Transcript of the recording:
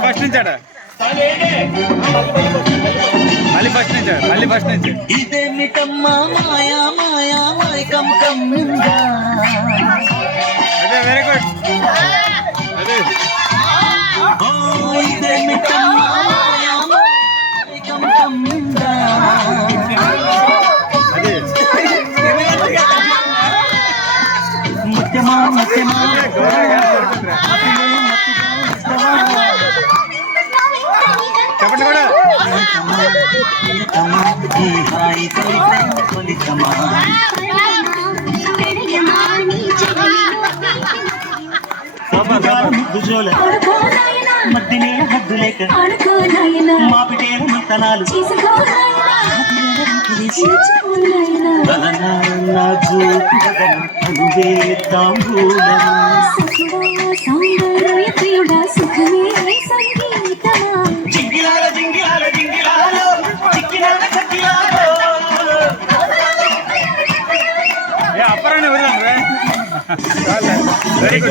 first నుంచాడా మళ్ళీ first నుంచి ఇదేమిటమ్మా మాయా మాయా మైకం కమ్మిందా అదే వెరీ గుడ్ అదే ఇదేమిటమ్మా మాయా మైకం కమ్మిందా అదే ముత్యమా ముత్యమా చెప్పండి కూడా మధ్యనే హద్దు లేక మా బిడ్డ మంతనాలు అప్పరానే వెరీ గుడ్